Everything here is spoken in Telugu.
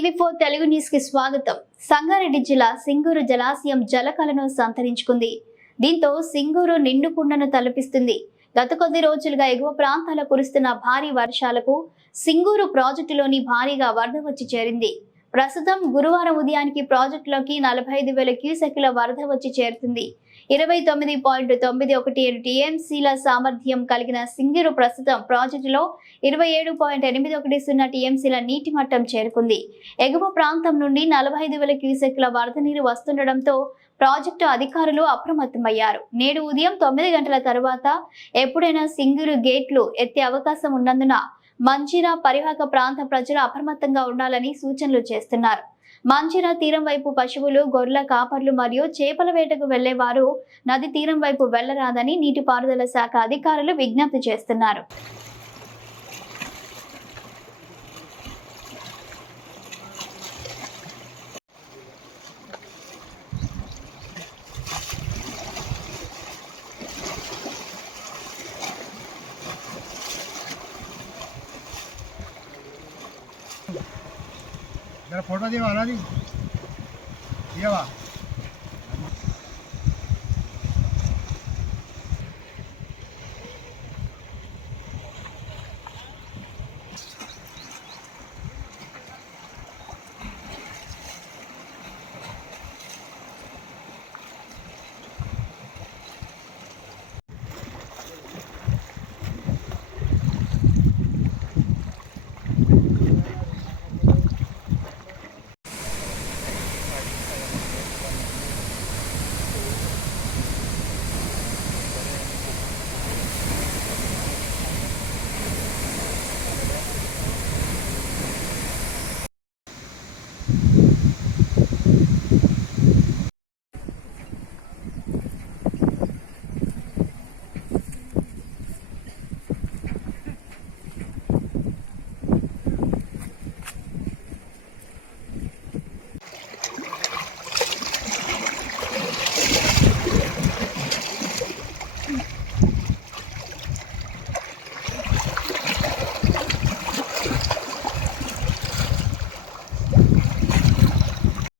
టీవీ4 తెలుగు న్యూస్ కి స్వాగతం. సంగారెడ్డి జిల్లా సింగూరు జలాశయం జలకళను సంతరించుకుంది. దీంతో సింగూరు నిండుకుండను తలపిస్తుంది. గత కొద్ది రోజులుగా ఎగువ ప్రాంతాల కురుస్తున్న భారీ వర్షాలకు సింగూరు ప్రాజెక్టులోని భారీగా వరద వచ్చి చేరింది. ప్రస్తుతం గురువారం ఉదయానికి ప్రాజెక్టులోకి 45,000 క్యూసెక్కుల వరద వచ్చి చేరుతుంది. 29.91 టీఎంసీల సామర్థ్యం కలిగిన సింగూరు ప్రస్తుతం ప్రాజెక్టులో 27.810 టీఎంసీల నీటి మట్టం చేరుకుంది. ఎగువ ప్రాంతం నుండి 45,000 క్యూసెక్కుల వరద నీరు వస్తుండటంతో ప్రాజెక్టు అధికారులు అప్రమత్తమయ్యారు. నేడు ఉదయం 9 గంటల తరువాత ఎప్పుడైనా సింగూరు గేట్లు ఎత్తే అవకాశం ఉన్నందున మంజీరా పరివాహక ప్రాంత ప్రజలు అప్రమత్తంగా ఉండాలని సూచనలు చేస్తున్నారు. మంజీరా తీరం వైపు పశువులు, గొర్రెల కాపర్లు మరియు చేపల వేటకు వెళ్లేవారు నది తీరం వైపు వెళ్లరాదని నీటిపారుదల శాఖ అధికారులు విజ్ఞప్తి చేస్తున్నారు. जरा फोटो दिवा ना दी दिवा